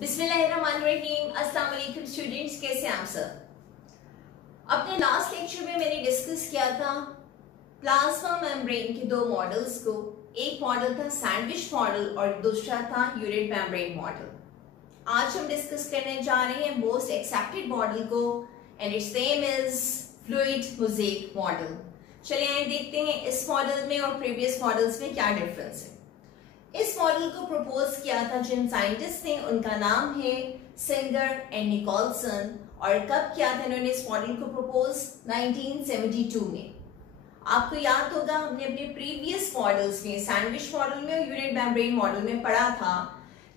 बिस्मिल्लाहिर्रहमानिर्रहीम। अस्सलाम वालेकुम स्टूडेंट्स, कैसे हैं आप सब। अपने लास्ट लेक्चर में मैंने डिस्कस किया था प्लाज्मा मेम्ब्रेन के दो मॉडल्स को। एक मॉडल था सैंडविच मॉडल और दूसरा था यूनिट मेम्ब्रेन मॉडल। आज हम डिस्कस करने जा रहे हैं मोस्ट एक्सेप्टेड मॉडल को and it's name is fluid mosaic model. चलिए आइए देखते हैं इस मॉडल में और प्रीवियस मॉडल्स में क्या डिफरेंस है। इस मॉडल को प्रपोज किया था जिन साइंटिस्ट ने, उनका नाम है सिंगर एंड निकोलसन। और कब किया था इन्होंने इस मॉडल को प्रपोज? 1972 में। आपको याद होगा हमने अपने प्रीवियस मॉडल्स में, सैंडविच मॉडल में और यूनिट मेम्ब्रेन मॉडल में पढ़ा था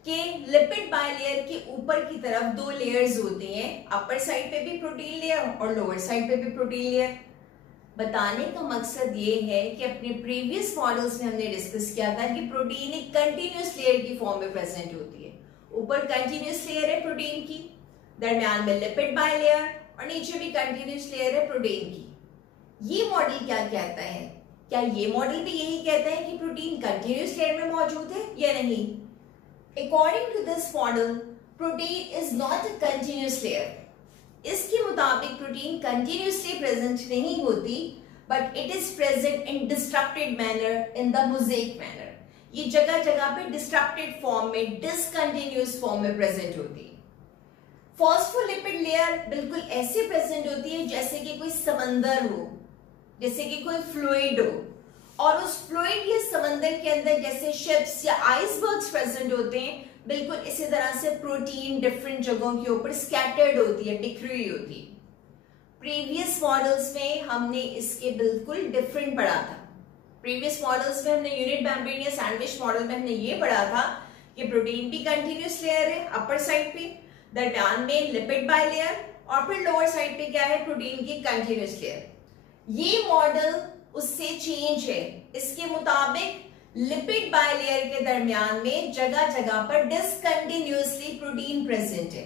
कि लिपिड बायलेयर के ऊपर की तरफ दो लेयर्स होती हैं, अपर साइड पे भी प्रोटीन लेयर और लोअर साइड पे भी प्रोटीन लेयर। बताने का मकसद ये है कि अपने प्रीवियस मॉडल्स में हमने डिस्कस किया था कि प्रोटीन एक कंटिन्यूअस लेयर की फॉर्म में प्रेजेंट होती है। ऊपर कंटिन्यूअस लेयर है प्रोटीन की, दरमियान में लिपिड बायलेयर और नीचे भी कंटिन्यूअस लेयर है प्रोटीन की। ये मॉडल क्या कहता है? क्या ये मॉडल भी यही कहता है कि प्रोटीन कंटिन्यूअस लेयर में मौजूद है या नहीं? According to this model, protein is not a continuous layer. इसके मुताबिक प्रोटीन कंटिन्यूअसली प्रेजेंट नहीं होती, but it is present in distracted manner, in the mosaic manner. ये जगह जगह पे डिस्ट्रक्टेड फॉर्म में, डिसकंटिन्यूअस फॉर्म में प्रेजेंट होती है। फॉस्फोलिपिड लेयर बिल्कुल ऐसे प्रेजेंट होती है जैसे कि कोई समंदर हो, जैसे कि कोई फ्लूइड हो, और उस फ्लूइड या समंदर के अंदर जैसे शिप्स या आइसबर्ग्स प्रेजेंट होते हैं, बिल्कुल इसी तरह से प्रोटीन डिफरेंट जगहों के ऊपर स्कैटर्ड होती है, बिखरी हुई होती है। प्रीवियस मॉडल्स में हमने इसके बिल्कुल डिफरेंट पढ़ा था। प्रीवियस मॉडल्स में हमने यूनिट मेम्ब्रेन या सैंडविच मॉडल में हमने ये पढ़ा था कि प्रोटीन भी कंटिन्यूअस लेयर है अपर साइड पे, दरमियान में लिपिड बायलेयर और फिर लोअर साइड पे क्या है? प्रोटीन की कंटिन्यूअस लेयर। ये मॉडल उससे चेंज है। इसके मुताबिक लिपिड बायलेयर के दरमियान में जगह जगह पर डिसकंटिन्यूअसली प्रोटीन प्रेजेंट है।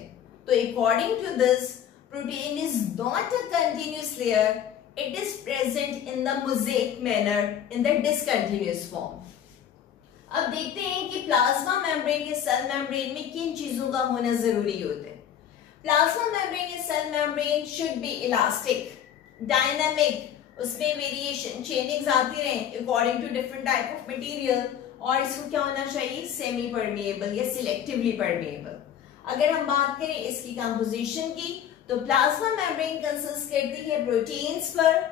तो according to this, protein is not a continuous layer, it is present in the mosaic manner, in the discontinuous form. अब देखते हैं कि प्लाज्मा मेम्ब्रेन या सेल मेम्ब्रेन में किन चीजों का होना जरूरी होता है। प्लाज्मा मेम्ब्रेन या cell membrane should be elastic, dynamic, उसमें वेरिएशन, चेंजिंग्स आती रहे according to different type of material, और इसको क्या होना चाहिए? सेमी परमेएबल या सिलेक्टिवली परमेएबल। अगर हम बात करें इसकी कंपोजिशन की, तो प्लाज्मा मेम्ब्रेन कंसिस्ट करती है प्रोटीन्स पर,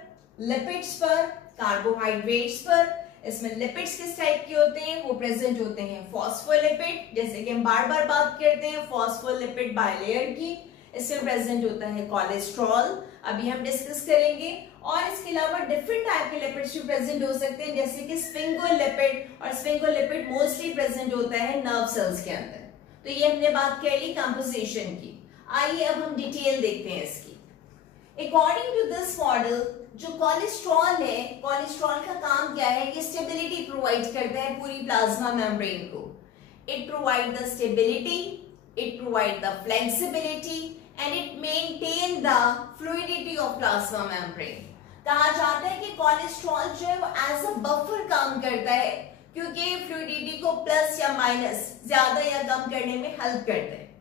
लिपिड्स पर, कार्बोहाइड्रेट्स पर। इसमें लिपिड्स किस टाइप के होते हैं? वो प्रेजेंट होते हैं फॉस्फोलिपिड, जैसे कि हम बार बार बात करते हैं फॉस्फोलिपिड बायलेयर की। इसमें प्रेजेंट होता है कोलेस्ट्रॉल, अभी हम डिस्कस करेंगे। और इसके अलावा डिफरेंट टाइप के लिपिड्स भी प्रेजेंट हो सकते हैं, जैसे कि स्फिंगोलिपिड, और स्फिंगोलिपिड मोस्टली प्रेजेंट होता है नर्व सेल्स के अंदर। तो ये हमने बात कर ली कंपोजिशन की। आइए अब हम डिटेल देखते हैं इसकी। अकॉर्डिंग टू दिस मॉडल, जो कोलेस्ट्रॉल है, कोलेस्ट्रॉल का काम क्या है? ये स्टेबिलिटी प्रोवाइड करता है पूरी प्लाज्मा मेम्ब्रेन को। It provide the stability, it provide the flexibility and it maintain the fluidity of plasma membrane. कहा जाता है कि कोलेस्ट्रॉल जो है वो एज अ बफर काम करता है, क्योंकि फ्लूइडिटी को प्लस या माइनस, ज्यादा या कम करने में हेल्प करता है।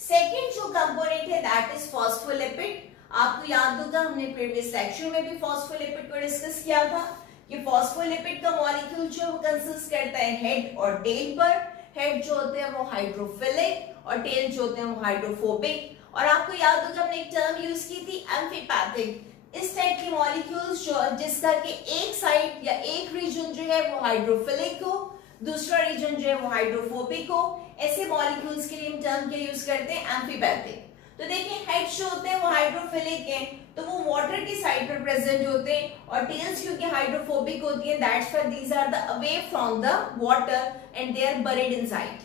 सेकेंड जो कंपोनेंट है दैट इज फॉस्फोलिपिड। आपको याद होगा हमने प्रीवियस लेक्चर में भी फॉस्फोलिपिड को डिस्कस किया था कि फॉस्फोलिपिड का मॉलिक्यूल जो है वो कंसिस्ट करता है हेड और टेल पर। हेड जो होते हैं वो हाइड्रोफिलिक और टेल जो होते हैं वो हाइड्रोफोबिक। और आपको याद होगा हमने एक टर्म यूज की थी एम्फीपैथिक। इस टाइप के मॉलिक्यूल्स जो जिसका कि एक साइड या एक रीजन जो है वो हाइड्रोफिलिक हो, दूसरा रीजन जो है वो हाइड्रोफोबिक हो, ऐसे मॉलिक्यूल्स के लिए हम टर्म क्या यूज करते हैं? एम्फीपैथिक। तो देखिए हेड जो होते हैं वो हाइड्रोफिलिक हैं, तो वो वाटर की साइड पर प्रेजेंट होते हैं, और टेल्स क्योंकि हाइड्रोफोबिक होती है, that's why these are the away from the water and they are buried inside.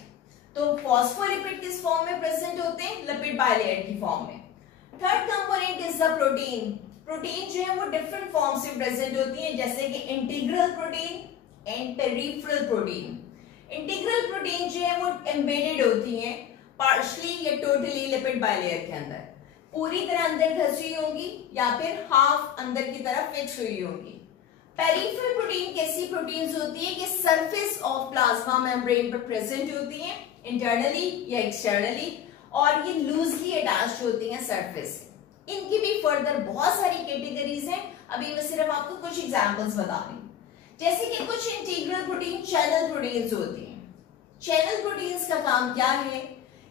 तो फॉस्फोलिपिड किस फॉर्म में प्रेजेंट होते हैं? लिपिड बायलेयर की फॉर्म में। Third component is the protein. Protein जो है वो डिफरेंट फॉर्म्स में प्रेजेंट होती है, जैसे कि integral protein and peripheral protein. Integral protein जो है वो एम्बेडेड होती हैं पार्शली या टोटली लिपिड बायलेयर के अंदर, पूरी तरह अंदर धसी होंगी या फिर हाफ अंदर की तरफ फिक्स हुई होंगी। पेरिफेरल प्रोटीन कैसी प्रोटीन्स होती है कि सरफेस ऑफ प्लाज्मा मेम्ब्रेन पर प्रेजेंट होती हैं इंटरनली या एक्सटर्नली, और ये लूजली अटैच्ड होती हैं सरफेस से। इनकी भी फर्दर बहुत सारी कैटेगरीज हैं, अभी मैं सिर्फ आपको कुछ एग्जांपल्स बता रही हूँ। जैसे कि कुछ इंटीग्रल प्रोटीन चैनल प्रोटीन्स होती हैं। चैनल प्रोटीन्स का काम क्या है,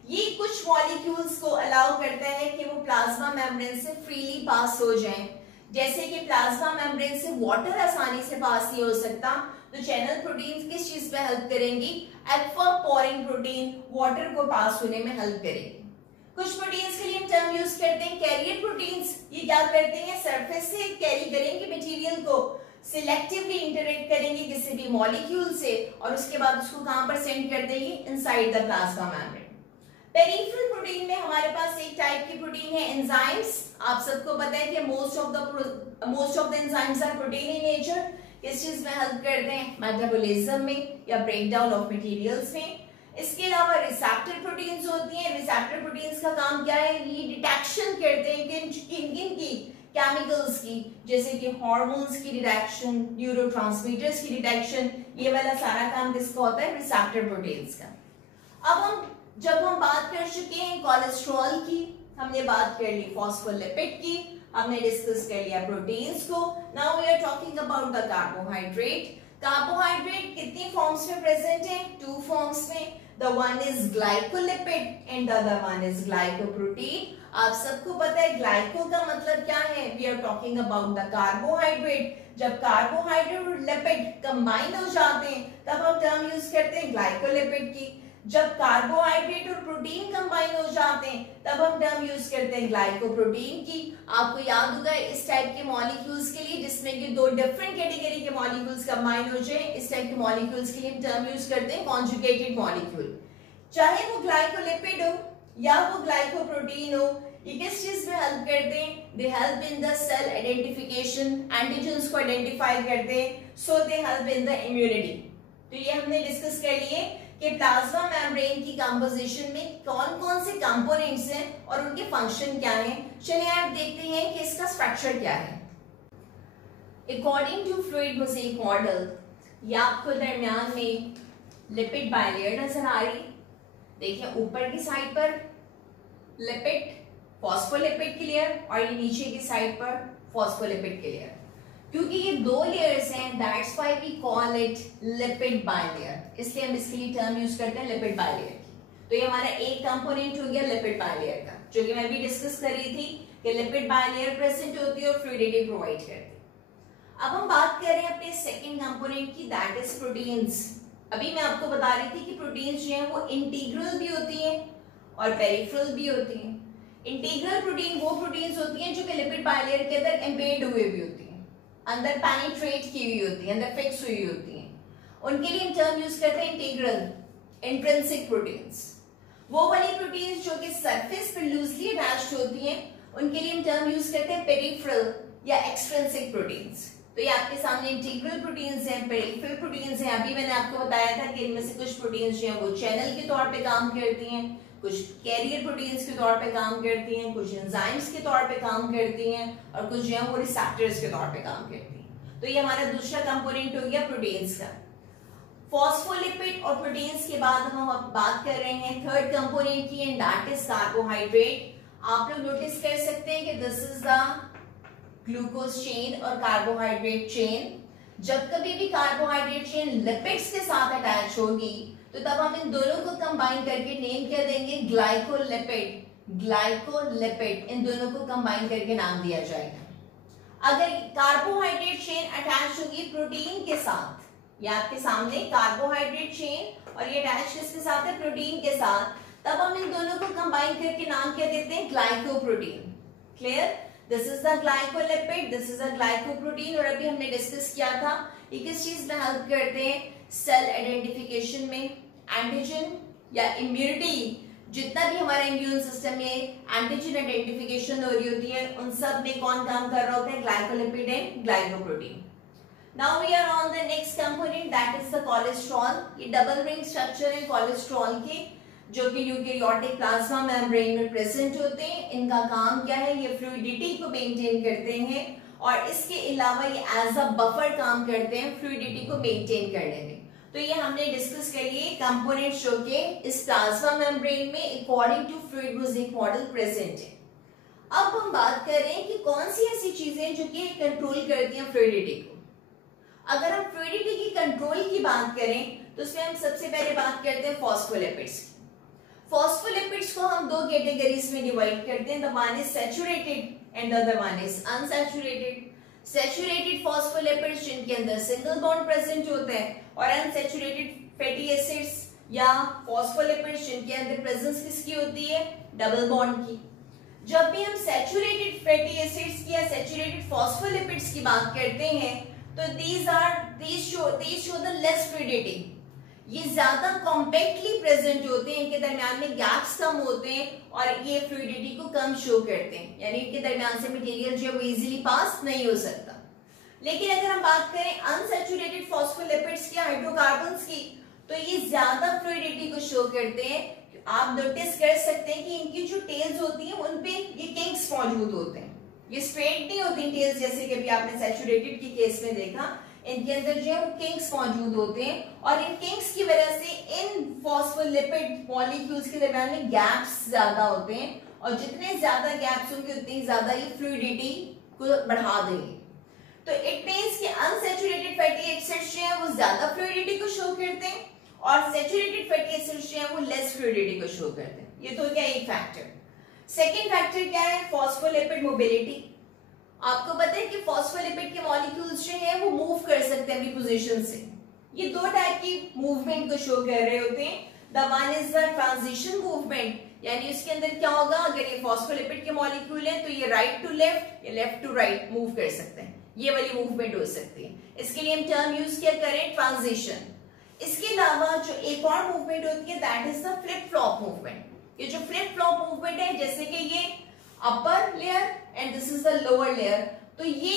ये कुछ मॉलिक्यूल्स को अलाउ करता है कि वो प्लाज्मा मेम्ब्रेन से फ्रीली पास हो जाएं। जैसे कि प्लाज्मा मेम्ब्रेन से वाटर आसानी से पास नहीं हो सकता, तो चैनल प्रोटीन्स किस चीज पे हेल्प करेंगी, एक्वापोरिंग प्रोटीन वाटर को पास होने में हेल्प करेंगी। कुछ प्रोटीन्स के लिए हम टर्म यूज करते हैं कैरियर प्रोटीन्स। ये क्या करते हैं, सरफेस से कैरी करेंगे मटेरियल को, सिलेक्टिवली इंटरेक्ट करेंगे किसी भी मॉलिक्यूल से, और उसके बाद उसको कहां पर सेंड कर देंगे, inside the plasma membrane. Peripheral protein में हमारे पास एक टाइप की प्रोटीन है एंजाइम्स। आप सबको पता है कि most of the enzymes are protein in nature. किस चीज में हेल्प करते हैं, मेटाबॉलिज्म में या ब्रेकडाउन ऑफ मटेरियल्स में। इसके अलावा रिसेप्टर प्रोटीन्स होती हैं। रिसेप्टर प्रोटीन्स का काम क्या है, ये डिटेक्शन करते हैं किन की केमिकल्स की, जैसे कि हार्मोन्स की डिटेक्शन, न्यूरोट्रांसमीटर्स की डिटेक्शन। ये वाला सारा काम किसका होता है, रिसेप्टर प्रोटीन्स का। अब जब हम बात कर चुके हैं कोलेस्ट्रॉल की, हमने बात कर ली फॉस्फोलिपिड की, हमने डिस्कस कर लिया प्रोटीन्स को। Now we are talking about the carbohydrate. Carbohydrate कितनी फॉर्म्स में प्रेजेंट है, 2 फॉर्म्स में। The one is glycolipid and the other one is glycoprotein. आप सबको पता है ग्लाइको का मतलब क्या है, we are talking about the carbohydrate. जब कार्बोहाइड्रेट और लिपिड कंबाइन हो जाते हैं तब हम टर्म यूज करते हैं ग्लाइकोलिपिड की। जब कार्बोहाइड्रेट और प्रोटीन कंबाइन हो जाते हैं तब हम टर्म यूज करते हैं ग्लाइकोप्रोटीन की। आपको याद होगा इस टाइप के मॉलिक्यूल्स के लिए जिसमें कि 2 डिफरेंट कैटेगरी के मॉलिक्यूल्स कंबाइन हो जाए, इस टाइप के मॉलिक्यूल्स के लिए हम टर्म यूज करते हैं कॉन्जुगेटेड मॉलिक्यूल। चाहे वो ग्लाइकोलिपिड हो या वो ग्लाइकोप्रोटीन हो, ये किस चीज में हेल्प करते हैं, they help in the cell identification, antigens को आइडेंटिफाई करते हैं, so they help in the immunity. तो ये हमने डिस्कस कर लिए कि प्लाज्मा मेम्ब्रेन की कंपोजिशन में कौन कौन से कंपोनेंट्स हैं और उनके फंक्शन क्या हैं। चलिए आप देखते हैं कि इसका स्ट्रक्चर क्या है। According to fluid mosaic model, ये आपको दरमियान में लिपिड बाइलेयर नजर आ रही। देखिए ऊपर की साइड पर लिपिड फॉस्फोलिपिड की लेयर और ये नीचे की साइड पर फॉस्फोलिपिड की लेयर। क्योंकि ये 2 लेयर्स हैं, that's why we call it lipid bilayer, इसलिए हम इसके लिए टर्म यूज करते हैं लिपिड बाइलेयर की। तो ये हमारा एक कंपोनेंट हो गया लिपिड बाइलेयर का, जो कि मैं भी डिस्कस कर रही थी कि लिपिड बाइलेयर प्रेजेंट होती है और फ्लूइडिटी प्रोवाइड करती है। अब हम बात कर रहे हैं अपने सेकेंड कंपोनेंट की, दैट इज प्रोटीन्स। अभी मैं आपको बता रही थी कि प्रोटीन्स जो है वो इंटीग्रल भी होती हैं और पेरिफेरल भी होती हैं। इंटीग्रल प्रोटीन वो प्रोटीन्स होती हैं जो कि लिपिड बाइलेयर के अंदर एम्बेड हुए भी होती हैं, अंदर पेनिट्रेट की हुई होती है, अंदर फिक्स हुई होती हैं। उनके लिए हम टर्म यूज करते हैं इंटीग्रल, इंट्रिंसिक प्रोटीन्स। वो वाली प्रोटीन्स जो कि सरफेस पर लूजली अटैच्ड होती हैं, उनके लिए हम टर्म यूज करते हैं पेरिफेरल या एक्सट्रिंसिक प्रोटीन्स। तो ये आपके सामने इंटीग्रल प्रोटीन्स हैं, पेरिफेरल प्रोटीन्स हैं। अभी मैंने आपको बताया था कि इनमें से कुछ प्रोटीन्स जो हैं वो चैनल के तौर पे काम करती हैं, कुछ कैरियर प्रोटीन्स के तौर पे काम करती हैं, कुछ एंजाइम्स के तौर पे काम करती हैं और कुछ जो है वो रिसेप्टर्स के तौर पे काम करती हैं। तो ये हमारा दूसरा कंपोनेंट हो गया प्रोटीन्स का। फॉस्फोलिपिड और प्रोटीन्स के बाद हम बात कर रहे हैं थर्ड कंपोनेंट की, एंड दैट इज कार्बोहाइड्रेट। आप लोग नोटिस कर सकते हैं कि this is the glucose chain और कार्बोहाइड्रेट चेन। जब कभी भी कार्बोहाइड्रेट चेन लिपिड्स के साथ अटैच होगी तो तब हम इन दोनों को कंबाइन करके नेम क्या देंगे, ग्लाइकोलिपिड। ग्लाइकोलिपिड इन दोनों को कंबाइन करके नाम दिया जाएगा। अगर कार्बोहाइड्रेट चेन अटैच होगी प्रोटीन के साथ, ये आपके सामने कार्बोहाइड्रेट चेन और ये अटैच किसके साथ है, प्रोटीन के साथ, तब हम इन दोनों को कंबाइन करके नाम क्या देते हैं, glycoprotein. Clear? This is the glycolipid, this is the glycoprotein. और अभी हमने डिस्कस किया था ये किस चीज में हेल्प करते हैं, सेल आइडेंटिफिकेशन में, एंटीजन या इम्यूनिटी। जितना भी हमारा इम्यून सिस्टम में एंटीजन आइडेंटिफिकेशन हो रही होती है उन सब में कौन काम कर रहा होता है, glycolipid and glycoprotein. Now we are on the next component, that is the cholesterol. ये डबल रिंग स्ट्रक्चर है कोलेस्ट्रॉल के, जो कि यूकैरियोटिक प्लाज्मा मेम्ब्रेन में प्रेजेंट होते हैं। इनका काम क्या है, ये फ्लूइडिटी को मेंटेन करते हैं और इसके अलावा ये एज अ बफर काम करते हैं फ्लूइडिटी को मेंटेन करने में। तो तो ये हमने डिस्कस कर लिए कंपोनेंट्स जो कि इस प्लाज्मा मेम्ब्रेन में according to fluid mosaic model present है। अब हम बात कर रहे हैं कि कौन सी ऐसी चीजें जो कि कंट्रोल करती हैं फ्लूइडिटी को। अगर हम फ्लूइडिटी की कंट्रोल की बात करें तो उसमें हम सबसे पहले बात करते हैं फॉस्फोलिपिड्स की। फॉस्फोलिपिड्स को हम दो कैटेगरीज में डिवाइड करते हैं, the one is saturated and the other one is unsaturated. Saturated phospholipids जिनके अंदर सिंगल बॉन्ड प्रेजेंट होता है, और अनसैचुरेटेड फैटी एसिड्स या फॉस्फोलिपिड्स जिनके अंदर प्रेजेंस किसकी होती है, डबल बॉन्ड की। जब भी हम सैचुरेटेड फैटी एसिड्स की या सैचुरेटेड फॉस्फोलिपिड्स की बात करते हैं तो these show the less fluidity। ये ज्यादा कॉम्पैक्टली प्रेजेंट होते हैं, इनके दरमियान में गैप्स कम होते हैं और ये फ्लूइडिटी को कम शो करते हैं, यानी इनके दरमियान से मटेरियल जो है वो इजीली पास नहीं हो सकता। लेकिन अगर हम बात करें अनसैचुरेटेड फॉस्फोलिपिड्स की, हाइड्रोकार्बन्स की, तो ये ज्यादा फ्लूइडिटी को शो करते हैं। आप नोटिस कर सकते हैं कि इनकी जो टेल्स होती हैं उनपे ये किंग्स मौजूद होते हैं, ये स्ट्रेट नहीं होती टेल्स जैसे कि अभी आपने सैचुरेटेड की केस में देखा। इनके अंदर जो है वो किंग्स मौजूद होते हैं और इन किंग्स की वजह से इन फॉस्फोलिपिड मॉलिक्यूल्स के दरमियान में गैप्स ज्यादा होते हैं, और जितने ज्यादा गैप्स होंगे उतनी ज्यादा ये फ्लूइडिटी को बढ़ा देंगे। तो इट मींस कि अनसैचुरेटेड फैटी एसिड्स जो है वो ज्यादा फ्लूइडिटी को शो करते हैं और सैचुरेटेड फैटी एसिड्स जो है वो लेस फ्लूइडिटी को शो करते हैं। ये तो क्या एक फैक्टर। सेकेंड फैक्टर क्या है, फॉस्फोलिपिड मोबिलिटी। आपको पता है कि फॉस्फोलिपिड के मॉलिक्यूल्स जो है वो मूव कर सकते हैं अपनी पोजीशन से। ये दो टाइप की मूवमेंट को शो कर रहे होते हैं। The one is the transition movement, यानी उसके अंदर क्या होगा, अगर ये फॉस्फोलिपिड के मॉलिक्यूल है तो ये राइट टू लेफ्ट या लेफ्ट टू राइट मूव कर सकते हैं, ये वाली मूवमेंट हो सकती है। इसके लिए हम टर्म यूज क्या करें, ट्रांजिशन। इसके अलावा जो एक और मूवमेंट होती है that is the flip flop movement. ये जो फ्लिप फ्लॉप मूवमेंट है, जैसे कि ये upper layer and this is the lower layer, तो ये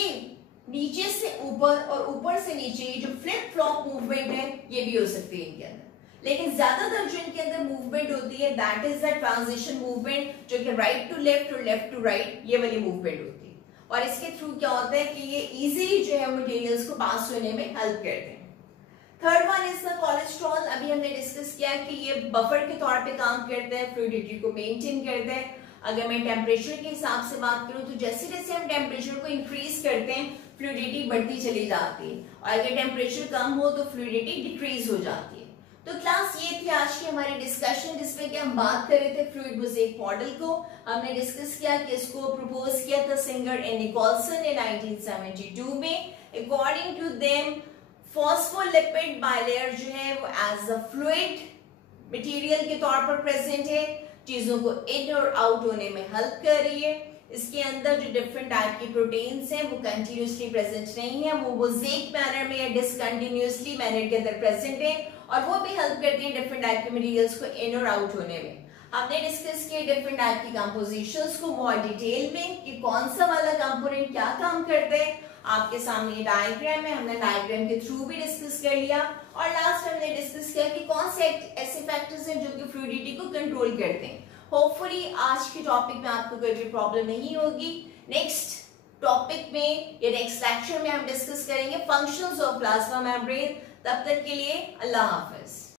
नीचे से ऊपर और ऊपर से नीचे, ये जो फ्लिप फ्लॉप मूवमेंट है ये भी हो सकती है इनके अंदर। लेकिन ज्यादातर जो इनके अंदर मूवमेंट होती है that is the transition movement, जो कि राइट टू लेफ्ट और लेफ्ट टू राइट ये वाली मूवमेंट होती है। और इसके थ्रू क्या होता है कि ये इजीली जो है मटेरियल्स को पास होने में हेल्प करते हैं। Third one is the cholesterol. अभी हमने डिस्कस किया कि ये बफर के तौर पे काम करता है, फ्लूइडिटी को मेंटेन करता है। अगर मैं टेम्परेचर के हिसाब से बात करूं तो जैसे जैसे हम टेम्परेचर को इंक्रीज करते हैं फ्लूइडिटी बढ़ती चली जाती है, और अगर टेम्परेचर कम हो तो फ्लूइडिटी डिक्रीज हो जाती है। तो क्लास ये थी आज की हमारी डिस्कशन, जिसमें कि हम बात कर रहे थे फ्लूइड मोज़ेक मॉडल को। हमने डिस्कस किया कि इसको प्रपोज किया था सिंगर एन निकोलसन ने 1972 में। According to them phospholipid bilayer जो है वो एज अ फ्लूइड मटेरियल के तौर पर प्रेजेंट है, चीजों को इन और आउट होने में हेल्प कर रही है। इसके अंदर जो डिफरेंट टाइप की प्रोटीन्स हैं वो कंटिन्यूसली प्रेजेंट नहीं है, वो मोज़ेक मैनर में या डिसकंटिन्यूसली मैनर के अंदर प्रेजेंट है, और वो भी हेल्प करती है डिफरेंट टाइप के मटेरियल्स को इन और आउट होने में। हमने डिस्कस किए डिफरेंट टाइप की कंपोजिशंस को बहुत डिटेल में कि कौन सा वाला कंपोनेंट क्या काम करते हैं। आपके सामने ये डायग्राम है, हमने डायग्राम के थ्रू भी डिस्कस कर लिया, और लास्ट हमने डिस्कस किया कि कौन से ऐसे फैक्टर्स हैं जो कि फ्लूइडिटी को कंट्रोल करते हैं। होपफुली आज के टॉपिक में आपको कोई भी प्रॉब्लम नहीं होगी। नेक्स्ट टॉपिक में या नेक्स्ट लेक्चर में हम डिस्कस करेंगे फंक्शंस ऑफ प्लाज्मा मेम्ब्रेन। तब तक के लिए अल्लाह हाफिज।